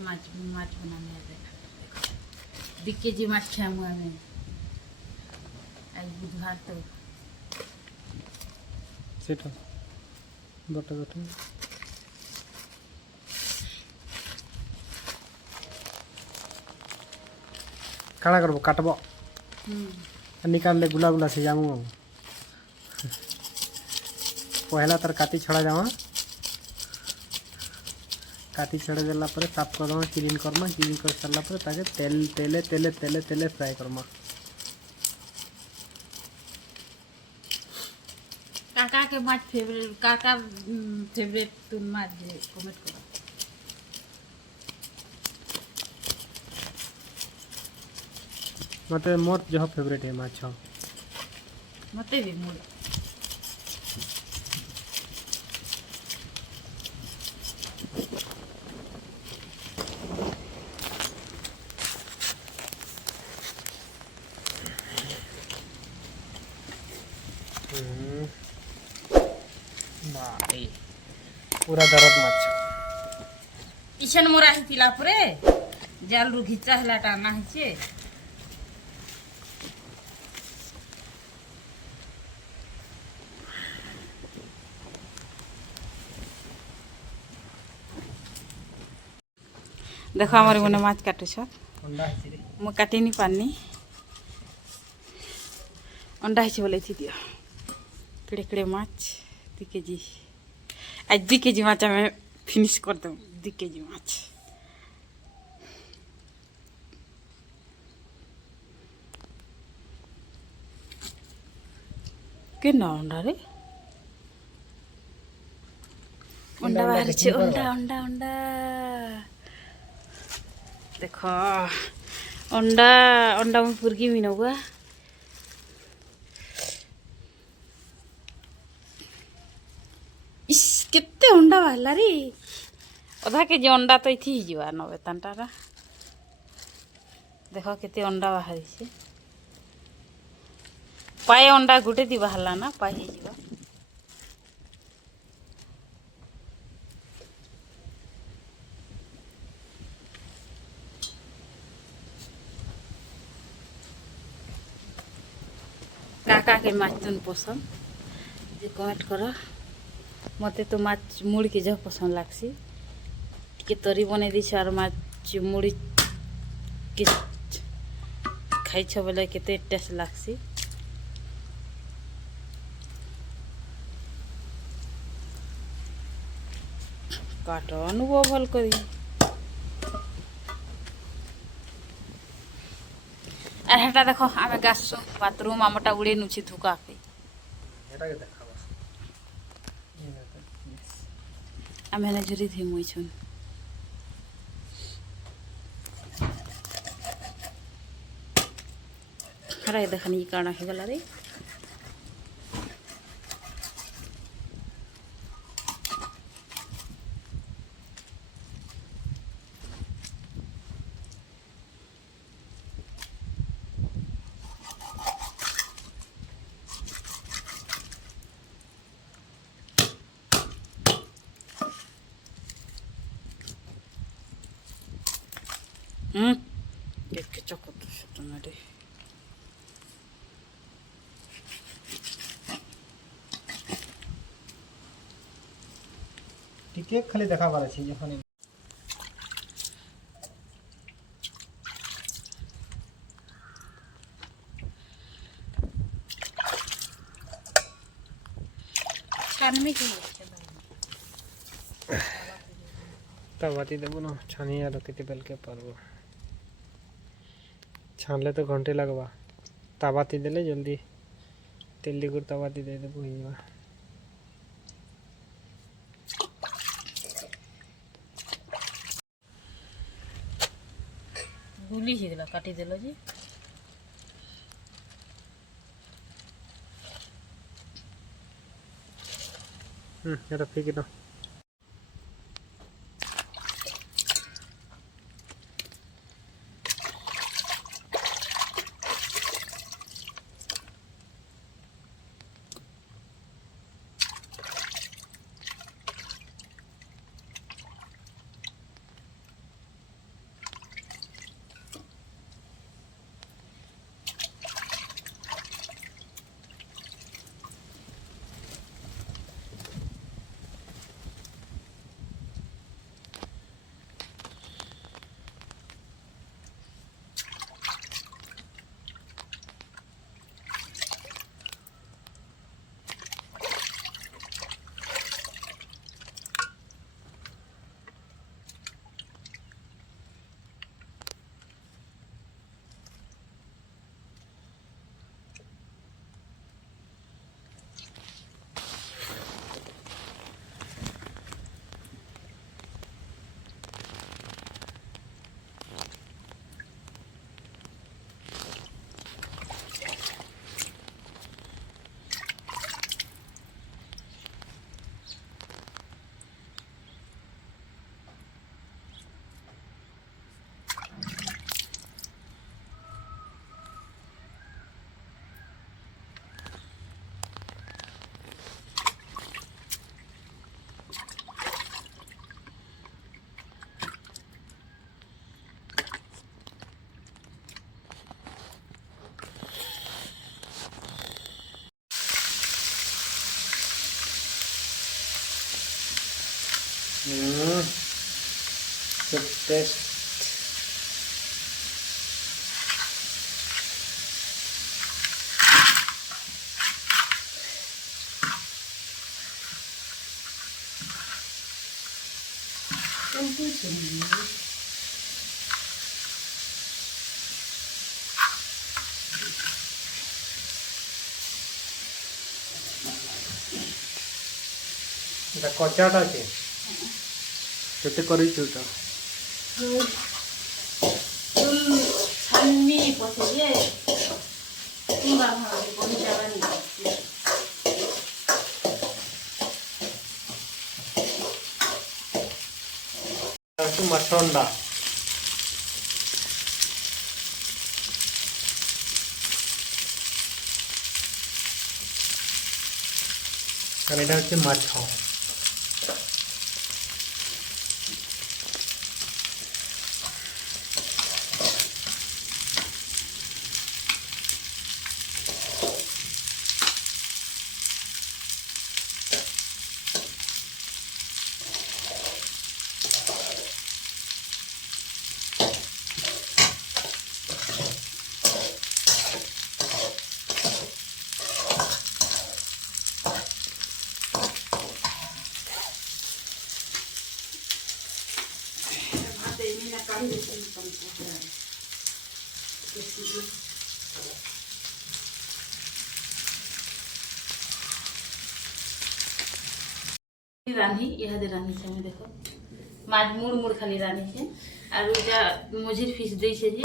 माछ माछ बनाने दिख के जी माछ खाए हुआ में आज बुधवार तो सेठ गोटे गोटे काड़ा करबो काटबो निकाल ले गुला गुला से जामु पहला तर काटी छड़ा जावा काटी छड़ा देला पर साफ कर दमा क्लीन करमा क्लीन कर सारला पर ताके तेल तेले तेले तेले तेले फ्राई करमा काका के माछ फेवरेट काका फेवरेट तुम माछ जे कमेंट करो मते मोर जो फेवरेट है माछ मते भी मोर भाई पूरा दरद माछ इछन मोरा हितिला परे जाल रु घिचा हला टाना हिचे देखो हमारे मने माछ काटु छ अंडा है रे म काटी नहीं पानी अंडा हिचे बोले थी दियो केड़े केड़े माछ 2 केजी आज 2 केजी माछ मैं फिनिश कर दूं 2 केजी माछ के ना अंडा रे अंडा बाहर छे अंडा अंडा अंडा देखो अंडा अंडा में पुरगी भी नहुआ इस केते अंडा बाहला रे अधा के जो अंडा तो इथि ही जीवा 90 तंटारा देखो केते अंडा बाहरी छे पाए अंडा गुटे दी बाहला ना पाए ही जीवा काका के माछ तुन पसंद जे कमेंट करो मते तो माछ मुड़ के जो पसंद लागसी के तरी बने दी छ और माछ मुड़ी के खाइ छ बोले केते टेस्ट लागसी काटो अनुभव भल करी আর হেটা দেখো আমি গাছছো বাথরুম আমটা উড়ে নুছি ধুকা কে এটা কে দেখাবা আমি না ঝুরি ধি মুইছুন হরাই দেখানি কানা হে গলা রে দেখে চকত তোমারে টিকে খালি দেখাবার আছে যখন ছানমি কি তাবাতি দেবো না ছানি আর কেটে বেলকে পারবো छानले तो घंटे लगवा ताबाती देले जल्दी तेल गुड़ ताबाती दे देबो हिवा गुली ही गला काटी देलो जी এটা ফেকে দাও टेस्ट এটা কচাটা আছে সেটা করেছি ওটা छाननी पछे तुंगा बनी जाबानी হচ্ছে মাছ অন্ডা আর এটা হচ্ছে মাছ रांधी इहादे रांधी छे हमें देखो माछ मुड़ मुड़ खाली रांधी छे और मझिर फिश दै छे जे